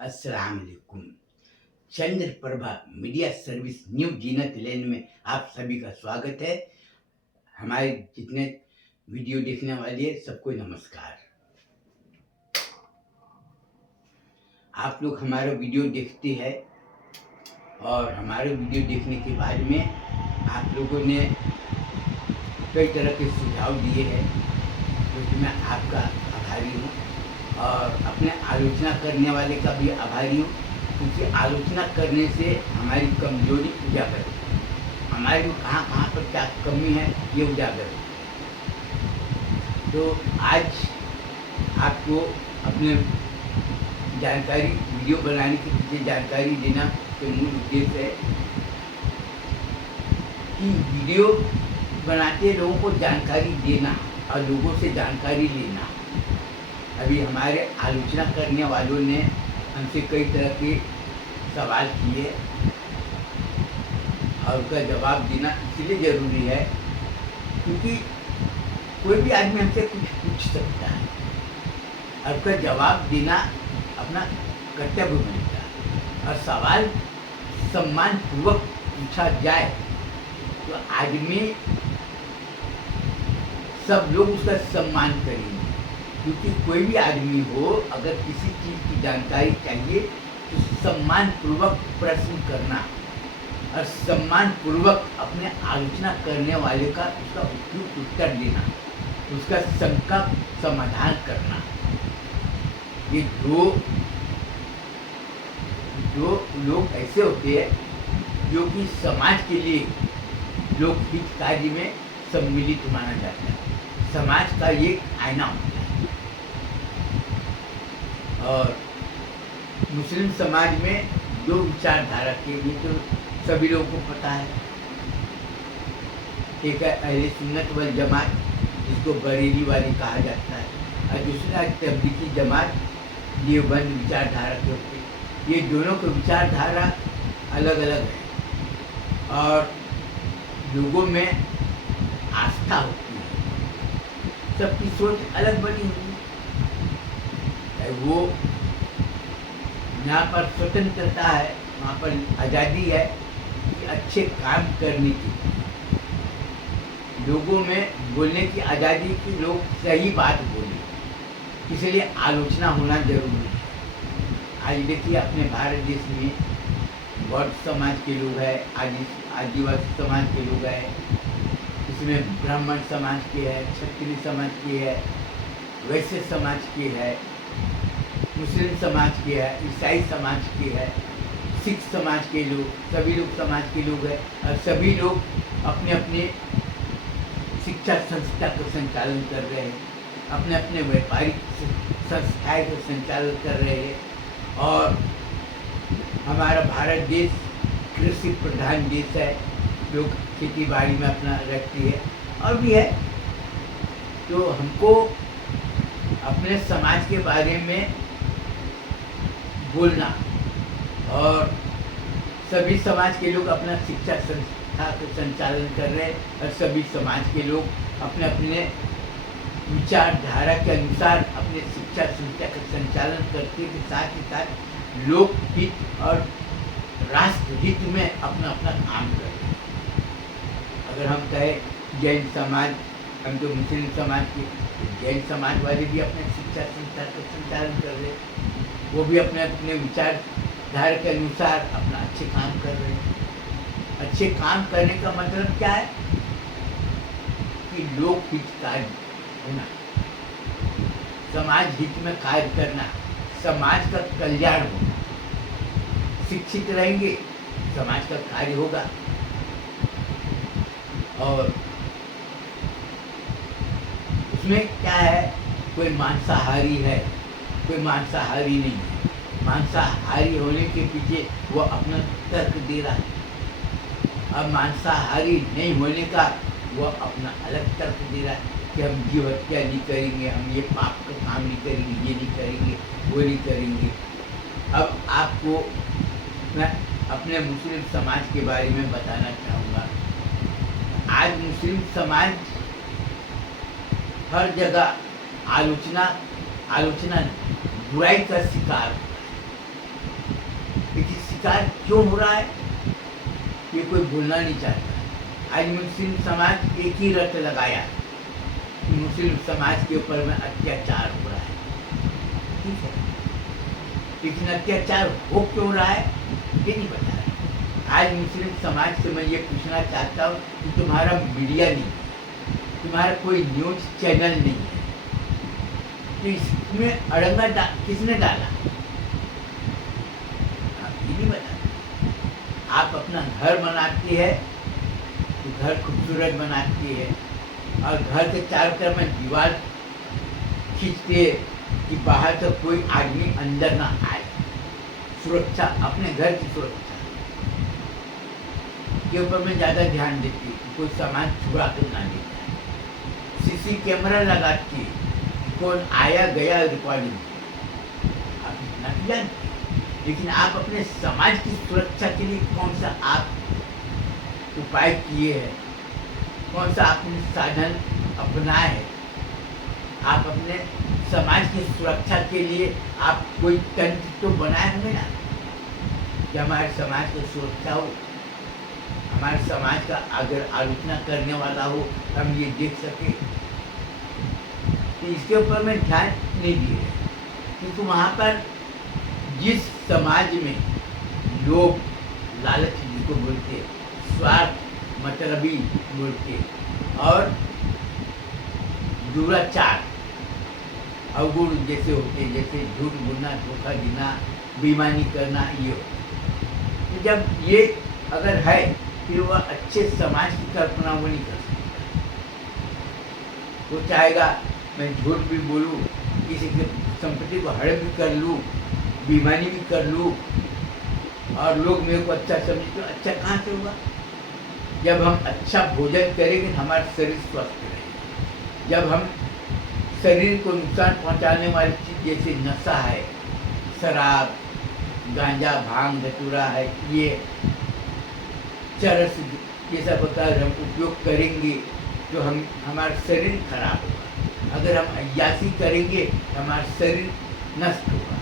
अस्सलाम वालेकुम। चंद्र Prabha media service new जीनत लेन में आप सभी का स्वागत है। हमारे जितने वीडियो देखने वाले हैं सबको नमस्कार। आप लोग हमारा वीडियो देखते हैं और हमारे वीडियो देखने के बाद में आप लोगों ने कई तरह के सुझाव दिए हैं, जो कि मैं आपका आभारी हूँ और अपने आलोचना करने वाले का भी आभारी हूँ, क्योंकि आलोचना करने से हमारी कमजोरी उजागर होती है, हमारी कहाँ कहाँ पर क्या कमी है ये उजागर होती है। तो आज आपको अपने जानकारी वीडियो बनाने के पीछे जानकारी देना के मूल उद्देश्य है कि वीडियो बनाते लोगों को जानकारी देना और लोगों से जानकारी लेना। अभी हमारे आलोचना करने वालों ने हमसे कई तरह के सवाल किए और उसका जवाब देना इसलिए ज़रूरी है क्योंकि कोई भी आदमी हमसे कुछ पूछ सकता है और उसका जवाब देना अपना कर्तव्य बनता है। और सवाल सम्मानपूर्वक पूछा जाए तो आदमी सब लोग उसका सम्मान करेंगे, क्योंकि कोई भी आदमी हो अगर किसी चीज़ की जानकारी चाहिए तो सम्मानपूर्वक प्रश्न करना और सम्मानपूर्वक अपने आलोचना करने वाले का उसका उपयुक्त उत्तर देना, उसका शंका समाधान करना। ये दो लोग ऐसे होते हैं जो कि समाज के लिए लोकहित कार्य में सम्मिलित माना जाता है। समाज का ये आईना होता है और मुस्लिम समाज में जो विचारधारा के लिए तो सभी लोगों को पता है। एक है अहले सुन्नत वल जमात, जिसको बरेली वाली कहा जाता है, और दूसरा तबलीगी जमात, देवबंद विचारधारा के होते हैं। ये दोनों की विचारधारा अलग अलग है और लोगों में आस्था होती है, सबकी सोच अलग बनी हुई है। वो यहाँ पर स्वतंत्रता है, वहाँ पर आज़ादी है कि अच्छे काम करने की, लोगों में बोलने की आज़ादी की, लोग सही बात बोलें, इसलिए आलोचना होना जरूरी है। आज देखिए अपने भारत देश में बौद्ध समाज के लोग हैं, आदिवासी समाज के लोग हैं, इसमें ब्राह्मण समाज के है, क्षत्रिय समाज के है, वैश्य समाज के है, मुस्लिम समाज के है, ईसाई समाज के है, सिख समाज के लोग, सभी लोग समाज के लोग हैं और सभी लोग अपने अपने शिक्षा संस्था का संचालन कर रहे हैं, अपने अपने व्यापारिक संस्थाएं का संचालन कर रहे हैं। और हमारा भारत देश कृषि प्रधान देश है, लोग खेती बाड़ी में अपना रखती है और भी है। तो हमको अपने समाज के बारे में बोलना और सभी समाज के लोग अपना शिक्षा संस्था का संचालन कर रहे हैं और सभी समाज के लोग अपने अपने विचारधारा के अनुसार अपने शिक्षा संस्था का संचालन करते के साथ ही साथ लोकहित और राष्ट्रहित में अपना अपना काम कर रहे हैं। अगर हम कहें जैन समाज, हम तो मुस्लिम समाज के, जैन समाज वाले भी अपने शिक्षा संस्था का संचालन कर रहे हैं, वो भी अपने अपने विचारधारा के अनुसार अपना अच्छे काम कर रहे हैं। अच्छे काम करने का मतलब क्या है कि लोकहित कार्य होना, समाज हित में कार्य करना, समाज का कल्याण होना। शिक्षित रहेंगे समाज का कार्य होगा। और उसमें क्या है, कोई मांसाहारी है, कोई मांसाहारी नहीं है। मांसाहारी होने के पीछे वो अपना तर्क दे रहा है, अब मांसाहारी नहीं होने का वो अपना अलग तर्क दे रहा है कि हम जीव हत्या नहीं करेंगे, हम ये पाप का काम नहीं करेंगे, ये नहीं करेंगे, वो नहीं करेंगे। अब आपको मैं अपने मुस्लिम समाज के बारे में बताना चाहूँगा। आज मुस्लिम समाज हर जगह आलोचना बुराई का शिकार, लेकिन शिकार क्यों हो रहा है ये कोई बोलना नहीं चाहता। आज मुस्लिम समाज एक ही रट लगाया कि मुस्लिम समाज के ऊपर में अत्याचार हो रहा है, ठीक है, लेकिन अत्याचार हो क्यों रहा है ये नहीं बता रहा। आज मुस्लिम समाज से मैं ये पूछना चाहता हूँ कि तुम्हारा मीडिया नहीं है, तुम्हारा कोई न्यूज चैनल नहीं है, तो इसमें अड़ंगा किसने डाला आप ये नहीं बता। आप अपना घर बनाती है तो घर खूबसूरत बनाती है और घर के चारों तरफ में दीवार खींचती है कि बाहर से कोई आदमी अंदर ना आए, सुरक्षा, अपने घर की सुरक्षा के ऊपर में ज़्यादा ध्यान देती है कि कोई सामान चुरा कर ना ले जाए। सीसी कैमरा लगाती है, कौन आया गया रिकॉर्डिंग, आप इतना भी जानते हैं। लेकिन आप अपने समाज की सुरक्षा के लिए कौन सा आप उपाय किए हैं, कौन सा आपने साधन अपनाए है? आप अपने समाज की सुरक्षा के लिए आप कोई तंत्र तो बनाए होंगे ना कि हमारे समाज की सुरक्षा हो, हमारे समाज का अगर आलोचना करने वाला हो हम ये देख सके। तो इसके ऊपर में ध्यान नहीं दिए, क्योंकि वहाँ पर जिस समाज में लोग लालच जिसको बोलते, स्वार्थ मतलबी बोलते और दुराचार अवगुण जैसे होते, जैसे झूठ बोलना, धोखा देना, बेईमानी करना, ये तो जब ये अगर है फिर वह अच्छे समाज की कल्पना वो नहीं कर सकता। वो चाहेगा मैं झूठ भी बोलूँ, किसी की संपत्ति को हड़प भी कर लूँ, बेईमानी भी कर लूँ और लोग मेरे को अच्छा समझे, तो अच्छा कहाँ से होगा? जब हम अच्छा भोजन करेंगे हमारा शरीर स्वस्थ रहेगा। जब हम शरीर को नुकसान पहुंचाने वाली चीज़ जैसे नशा है, शराब, गांजा, भांग, धतूरा है, ये चरस, ये सब अगर हम उपयोग करेंगे तो हमारा शरीर खराब होगा। अगर हम अय्यासी करेंगे तो हमारा शरीर नष्ट होगा,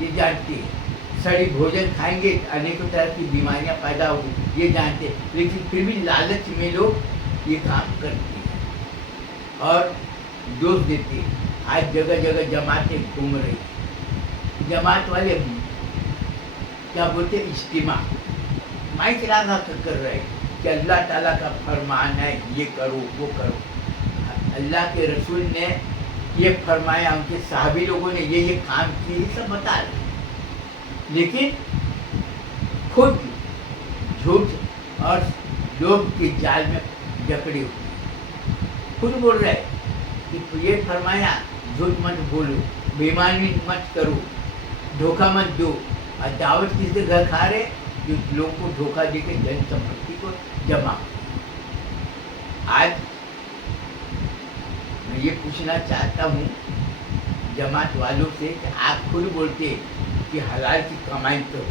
ये जानते हैं। सड़ी भोजन खाएंगे अनेकों तरह की बीमारियां पैदा होगी, ये जानते हैं, लेकिन फिर भी लालच में लोग ये काम करते हैं और दोष देते हैं। आज जगह जगह जमातें घूम रही, जमात वाले क्या बोलते हैं, इज्तिमा माइक लगा कर रहे कि अल्लाह ताला का फरमान है ये करो वो करो। अल्लाह के रसूल ने ये फरमाया, उनके साहबी लोगों ने ये काम किए, ये सब बता रहे, लेकिन खुद झूठ और लोभ के जाल में जकड़े हुए। खुद बोल रहे कि ये फरमाया झूठ मत बोलो, बेईमानी मत करो, धोखा मत दो, और दावत किसके घर खा रहे जो लोग को धोखा देके धन संपत्ति को जमा। आज मैं ये पूछना चाहता हूँ जमात वालों से कि आप खुद बोलते कि हलाल की कमाई करो,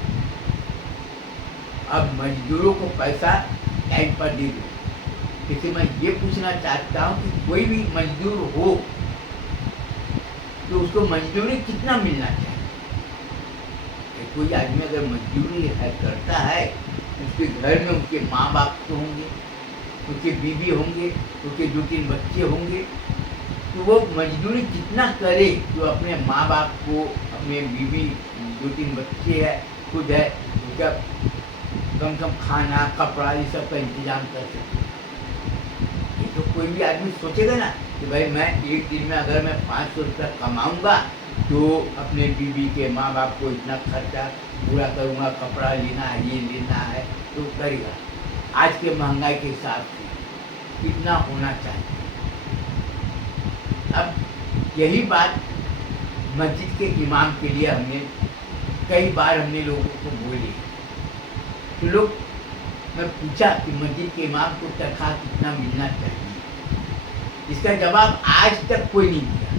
अब मजदूरों को पैसा टाइम पर दे दो। जैसे मैं ये पूछना चाहता हूँ कि कोई भी मजदूर हो तो उसको मजदूरी कितना मिलना चाहिए? कोई आदमी अगर मजदूरी करता है, उसके घर में उसके माँ बाप तो होंगे, उसके बीवी होंगे, उसके 2-3 बच्चे होंगे, तो वो मजदूरी कितना करे जो अपने माँ बाप को, अपने बीवी, 2-3 बच्चे है, खुद है, उसका कम कम खाना कपड़ा ये सब का इंतजाम कर सके। ये तो कोई भी आदमी सोचेगा ना कि भाई मैं एक दिन में अगर मैं 500 रुपया कमाऊँगा तो अपने बीवी के माँ बाप को इतना खर्चा पूरा करूँगा, कपड़ा लेना है, ये लेना है, तो करेगा। आज के महंगाई के हिसाब से कितना होना चाहिए? अब यही बात मस्जिद के इमाम के लिए हमने कई बार लोगों को बोली, तो लोग मैं पूछा कि मस्जिद के इमाम को तनख्वाह कितना मिलना चाहिए, इसका जवाब आज तक कोई नहीं दिया,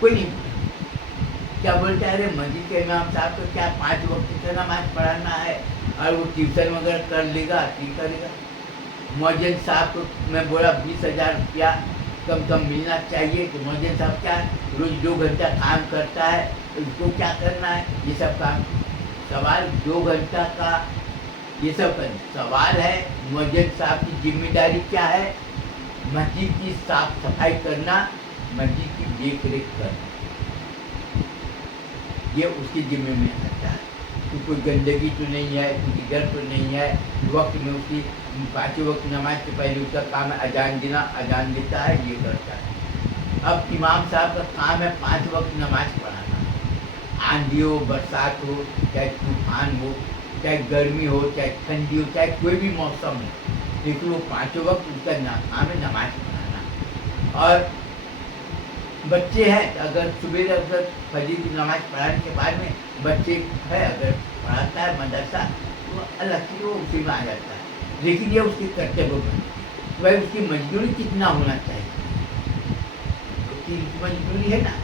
कोई नहीं बोला। क्या बोलते हैं, अरे मस्जिद के इमाम साहब को क्या 5 वक्त का नमाज पढ़ाना है और वो ट्यूशन वगैरह कर लेगा, ठीक करेगा। मौजन साहब को मैं बोला 20,000 रुपया कम कम मिलना चाहिए, तो मौजन साहब क्या रोज़ 2 घंटा काम करता है उसको क्या करना है, ये सब काम। सवाल 2 घंटा का ये सब करना। सवाल है मुअज्जिन साहब की जिम्मेदारी क्या है, मस्जिद की साफ सफाई करना, मस्जिद की देख रेख करना, ये उसकी जिम्मे में आता है। तो कोई गंदगी तो नहीं है, कोई इधर तो नहीं है, वक्त में उसकी 5 वक्त नमाज से पहले उसका काम है अजान देना, अजान देता है, ये करता है। अब इमाम साहब का काम है 5 वक्त नमाज पढ़ाना, आंधी हो, बरसात हो, चाहे तूफान हो, चाहे गर्मी हो, चाहे ठंडी हो, चाहे कोई भी मौसम हो, लेकिन वो 5 वक्त उसका काम है नमाज पढ़ाना। और बच्चे हैं, अगर सुबह अगर फजर की नमाज पढ़ाने के बाद में बच्चे है, अगर पढ़ाता है मदरसा, तो अलग से वो उसी में आ जाता है, लेकिन ये उसकी कर्तव्य बनती है। वह उसकी मजदूरी कितना होना चाहिए, उसकी मजदूरी है ना।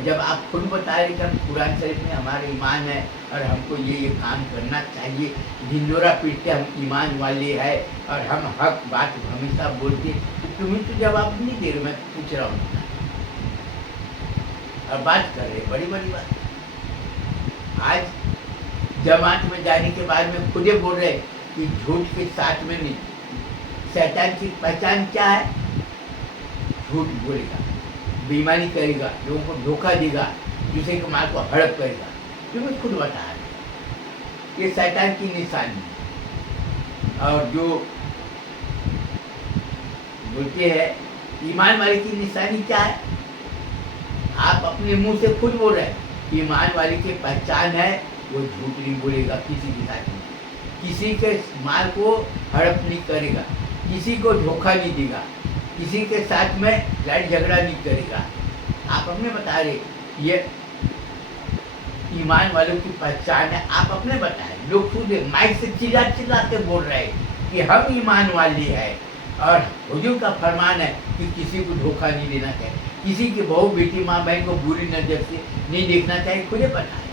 जब आप खुद बता रहे कि हम कुरान शरीफ में हमारे ईमान है और हमको ये काम करना चाहिए, ढिंडोरा पीटते हम ईमान वाले हैं और हम हक बात हमेशा बोलते, तो तुम्हें तो जवाब नहीं दे रहे, मैं पूछ रहा हूँ और बात कर रहे बड़ी बड़ी बात। आज जमात में जाने के बाद में खुदे बोल रहे कि झूठ के साथ में नहीं, शैतान की पहचान क्या है, झूठ बोलेगा, बेईमानी करेगा, लोगों को धोखा देगा, दूसरे के माल को हड़प करेगा, तुम्हें खुद बता रहे, ये शैतान की निशानी है। और जो बोलते हैं ईमान वाले की निशानी क्या है, आप अपने मुंह से खुद बोल रहे हैं, ईमान वाले की पहचान है वो झूठ नहीं बोलेगा किसी के साथ में, किसी के माल को हड़प नहीं करेगा, किसी को धोखा नहीं देगा, किसी के साथ में लड़ झगड़ा नहीं करेगा। आप अपने बता रहे ये ईमान वालों की पहचान है, आप अपने बताए, लोग खुद माइक से चिल्ला चिल्ला के बोल रहे हैं कि हम ईमान वाले हैं और हुजूर का फरमान है कि किसी को धोखा नहीं देना चाहिए, किसी की बहू बेटी माँ बहन को बुरी नजर से नहीं देखना चाहिए, खुदे पता है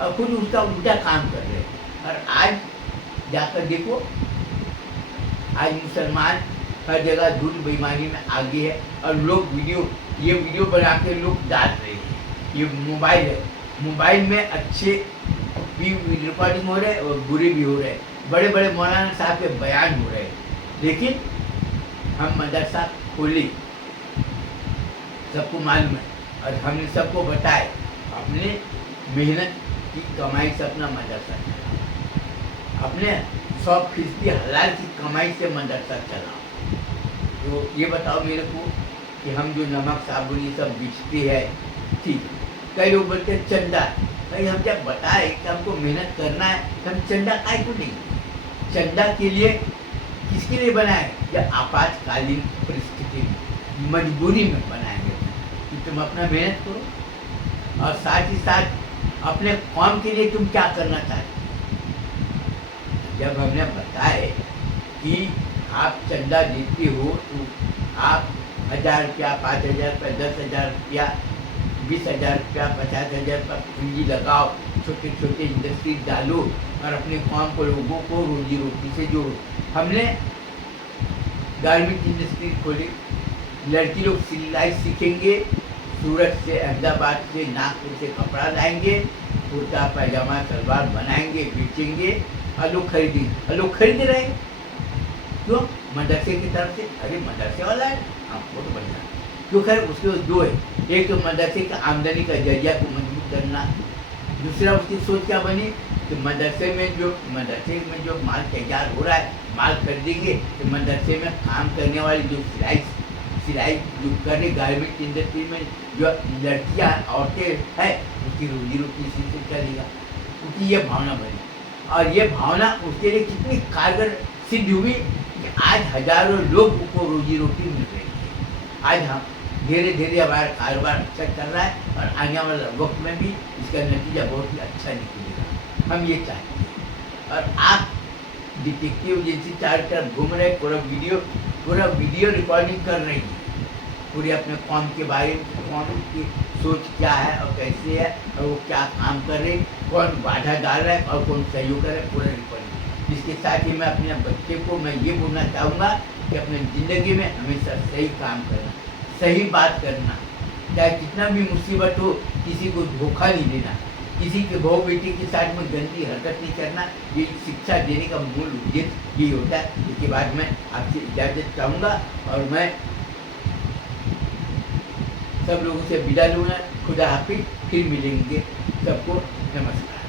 और खुद उसका उल्टा काम कर रहे हैं। और आज जाकर देखो, आज मुसलमान हर जगह झूठ बेईमानी में आगे है और लोग ये वीडियो बना के लोग डाल रहे हैं। ये मोबाइल है, मोबाइल में अच्छे भी रिकॉर्डिंग हो रहे हैं और बुरे भी हो रहे हैं, बड़े बड़े मौलाना साहब के बयान हो रहे हैं, लेकिन हम मदरसा खोले, सबको मालूम है और हमने सबको बताए, अपने मेहनत की कमाई से अपना मदरसा चलाओ, अपने 100% हलाल की कमाई से मदरसा चलाओ। तो ये बताओ मेरे को कि हम जो नमक साबुन ये सब बेचते हैं, ठीक, कई लोग बोलते हैं चंदा, भाई हम जब बताए कि हमको मेहनत करना है तो हम चंदा काहे को नहीं, चंदा के लिए किसके लिए बनाए, या आपातकालीन परिस्थिति में मजबूरी में बनाएंगे कि तुम अपना मेहनत करो और साथ ही साथ अपने कौम के लिए तुम क्या करना चाहते। जब हमने बताए कि आप चंदा देते हो तो आप 1000 रुपया, 5000 रुपया, 10,000 रुपया, 20,000 रुपया, 50,000 रुपया पूंजी लगाओ, छोटे छोटे इंडस्ट्री डालो और अपने कौम को, लोगों को रोजी रोटी से जोड़ो। हमने गारमेंट इंडस्ट्री खोली, लड़की लोग सिलाई सीखेंगे, सूरत से, अहमदाबाद से, नागपुर से कपड़ा लाएंगे, कुर्ता पैजामा सलवार बनाएंगे, बेचेंगे और लोग खरीदेंगे और लोग खरीद रहे हैं। क्यों? मदरसे की तरफ से, अरे मदरसे वाला है, हाँ बहुत बढ़िया। क्यों? खैर उसके दो है, एक तो मदरसे का आमदनी का जरिया को मजबूत करना, दूसरा उसकी सोच क्या बनी कि मदरसे में जो माल तैयार हो रहा है, माल खरीदेंगे तो मदरसे में काम करने वाली जो सिलाई जो करने गारमेंट इंडस्ट्री में जो लड़कियां औरतें हैं, उसकी रोजी रोटी इसी से चलेगा, क्योंकि ये भावना बनी। और ये भावना उसके लिए कितनी कारगर सिद्ध हुई कि आज हजारों लोग को रोजी रोटी मिल रही है। आज हम धीरे धीरे हमारा कारोबार अच्छा चल रहा है और आने वाले वक्त में भी इसका नतीजा बहुत ही अच्छा निकलेगा, हम ये चाहते हैं। और आप डिटेक्टिव एजेंसी चारों तरफ घूम रहे, पूरा वीडियो रिकॉर्डिंग कर रही है, पूरे अपने कौम के बारे में, कौम की सोच क्या है और कैसे है और वो क्या काम कर रहे, कौन बाधा डाल रहा है और कौन सहयोग कर रहा है, पूरा रिकॉर्डिंग। इसके साथ ही मैं अपने बच्चे को मैं ये बोलना चाहूँगा कि अपने ज़िंदगी में हमेशा सही काम करना, सही बात करना, चाहे कितना भी मुसीबत हो, किसी को धोखा नहीं देना, किसी के बहू बेटी के साथ में गंदी हरकत नहीं करना। ये शिक्षा देने का मूल उद्देश्य ये होता है। इसके बाद मैं आपसे इजाज़त चाहूँगा और मैं सब लोगों से विदा लूँगा। खुदा हाफिज़, फिर मिलेंगे। सबको नमस्कार।